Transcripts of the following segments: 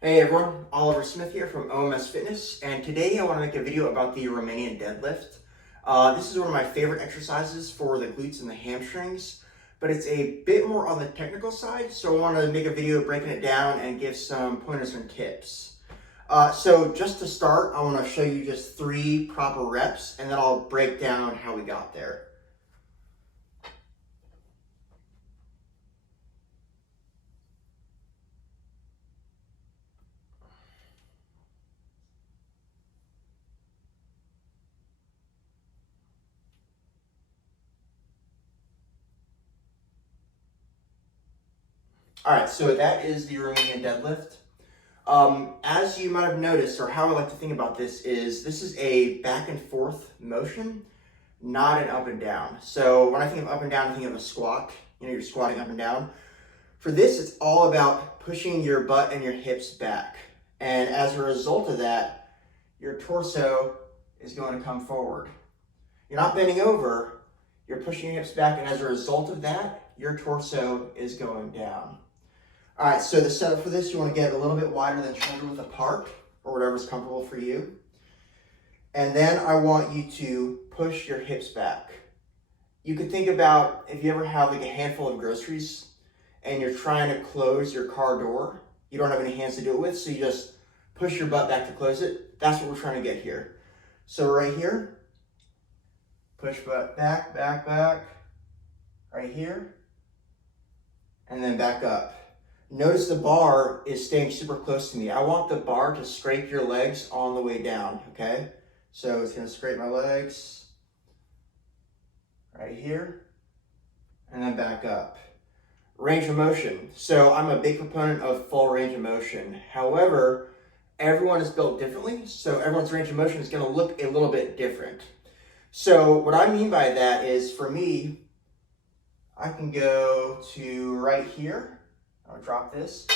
Hey everyone, Oliver Smith here from OMSfitness, and today I want to make a video about the Romanian Deadlift. This is one of my favorite exercises for the glutes and the hamstrings, but it's a bit more on the technical side, so I want to make a video breaking it down and give some pointers and tips. So just to start, I want to show you just 3 proper reps, and then I'll break down how we got there. All right, so that is the Romanian deadlift. As you might have noticed, or how I like to think about this is a back and forth motion, not an up and down. So when I think of up and down, I think of a squat. You're squatting up and down. For this, it's all about pushing your butt and your hips back. And as a result of that, your torso is going to come forward. You're not bending over, you're pushing your hips back, and as a result of that, your torso is going down. All right, so the setup for this, you want to get a little bit wider than shoulder width apart, or whatever's comfortable for you. And then I want you to push your hips back. You could think about if you ever have like a handful of groceries and you're trying to close your car door, you don't have any hands to do it with, so you just push your butt back to close it. That's what we're trying to get here. So right here, push butt back, back, back, right here, and then back up. Notice the bar is staying super close to me. I want the bar to scrape your legs on the way down, okay? So it's gonna scrape my legs right here, and then back up. Range of motion. So I'm a big proponent of full range of motion. However, everyone is built differently, so everyone's range of motion is gonna look a little bit different. So what I mean by that is, for me, I can go to right here. I'll drop this.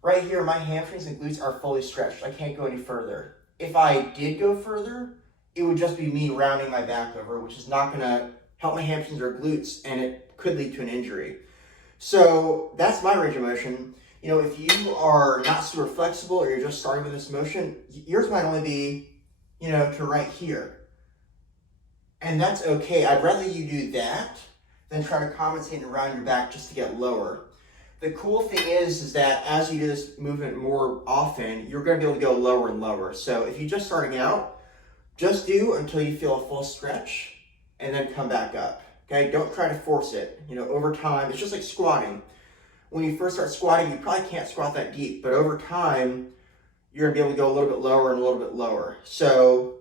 Right here, my hamstrings and glutes are fully stretched. I can't go any further. If I did go further, it would just be me rounding my back over, which is not gonna help my hamstrings or glutes, and it could lead to an injury. So that's my range of motion. If you are not super flexible or you're just starting with this motion, yours might only be, to right here. And that's okay. I'd rather you do that than try to compensate and round your back just to get lower. The cool thing is that as you do this movement more often, you're going to be able to go lower and lower. So if you're just starting out, just do until you feel a full stretch and then come back up. Okay, don't try to force it. Over time, it's just like squatting. When you first start squatting, you probably can't squat that deep, but over time, you're going to be able to go a little bit lower and a little bit lower. So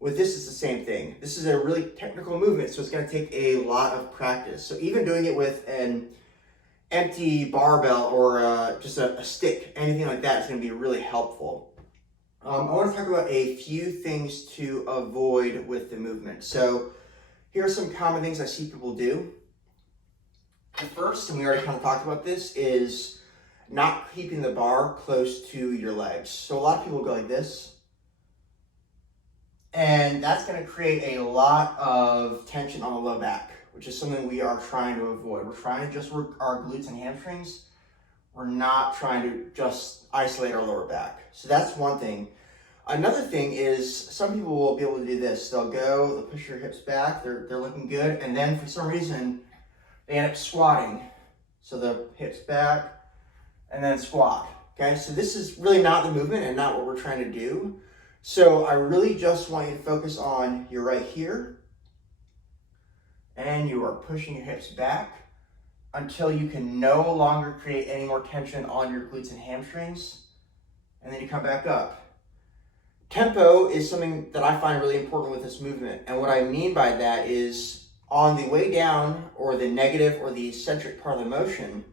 with this, it's the same thing. This is a really technical movement, so it's going to take a lot of practice. So even doing it with an empty barbell or just a stick, anything like that, is going to be really helpful. I want to talk about a few things to avoid with the movement. So here are some common things I see people do. The first, and we already kind of talked about this, is not keeping the bar close to your legs. So a lot of people go like this, and that's going to create a lot of tension on the low back, which is something we are trying to avoid. We're trying to just work our glutes and hamstrings. We're not trying to just isolate our lower back. So that's one thing. Another thing is some people will be able to do this. They'll push your hips back, they're looking good, and then for some reason, they end up squatting. So the hips back, and then squat. Okay, so this is really not the movement and not what we're trying to do. So I really just want you to focus on your right here, and you are pushing your hips back until you can no longer create any more tension on your glutes and hamstrings, and then you come back up. Tempo is something that I find really important with this movement, and what I mean by that is on the way down, or the negative or the eccentric part of the motion,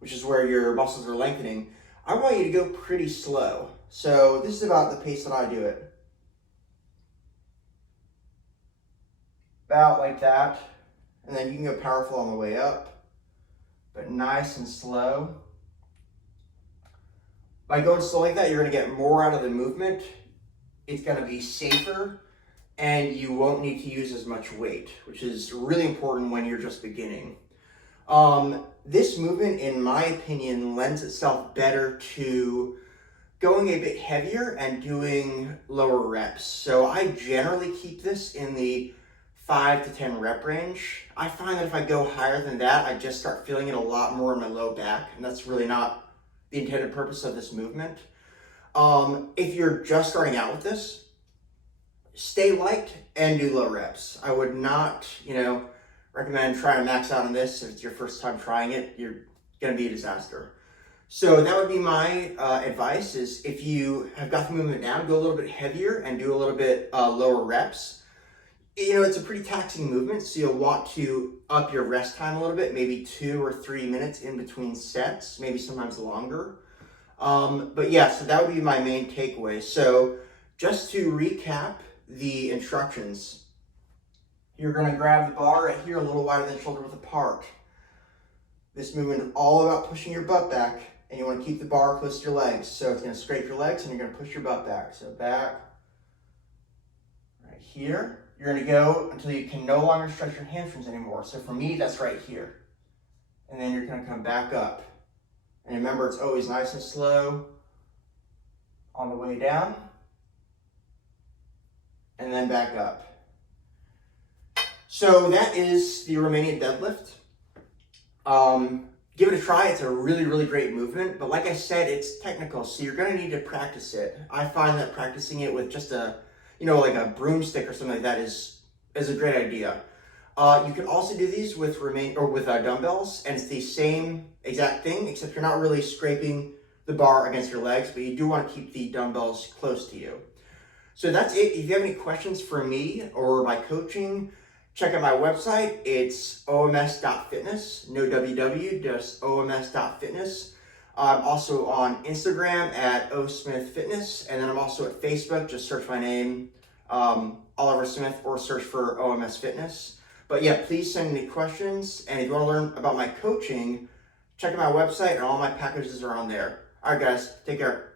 which is where your muscles are lengthening, I want you to go pretty slow. So this is about the pace that I do it. About like that. And then you can go powerful on the way up, but nice and slow. By going slow like that, you're going to get more out of the movement. It's going to be safer, and you won't need to use as much weight, which is really important when you're just beginning. This movement, in my opinion, lends itself better to going a bit heavier and doing lower reps. So I generally keep this in the 5 to 10 rep range. I find that if I go higher than that, I just start feeling it a lot more in my low back, and that's really not the intended purpose of this movement. If you're just starting out with this, stay light and do low reps. I would not, recommend trying to max out on this. If it's your first time trying it, you're gonna be a disaster. So that would be my advice, is if you have got the movement down, go a little bit heavier and do a little bit lower reps. It's a pretty taxing movement, so you'll want to up your rest time a little bit, maybe 2 or 3 minutes in between sets, maybe sometimes longer. But yeah, so that would be my main takeaway. So just to recap the instructions, you're gonna grab the bar right here, a little wider than shoulder width apart. This movement is all about pushing your butt back, and you wanna keep the bar close to your legs. So it's gonna scrape your legs and you're gonna push your butt back. So back, right here. You're gonna go until you can no longer stretch your hamstrings anymore. So for me, that's right here. And then you're gonna come back up. And remember, it's always nice and slow on the way down. And then back up. So that is the Romanian deadlift. Give it a try. It's a really, really great movement. But like I said, it's technical, so you're gonna need to practice it. I find that practicing it with just like a broomstick or something like that is a great idea. You can also do these with dumbbells, and it's the same exact thing, except you're not really scraping the bar against your legs, but you do want to keep the dumbbells close to you. So that's it. If you have any questions for me or my coaching, check out my website. It's OMS.fitness, no WW, just OMS.fitness. I'm also on Instagram at OSmithFitness, and then I'm also at Facebook. Just search my name, Oliver Smith, or search for OMSfitness. But yeah, please send me questions, and if you want to learn about my coaching, check out my website, and all my packages are on there. All right, guys, take care.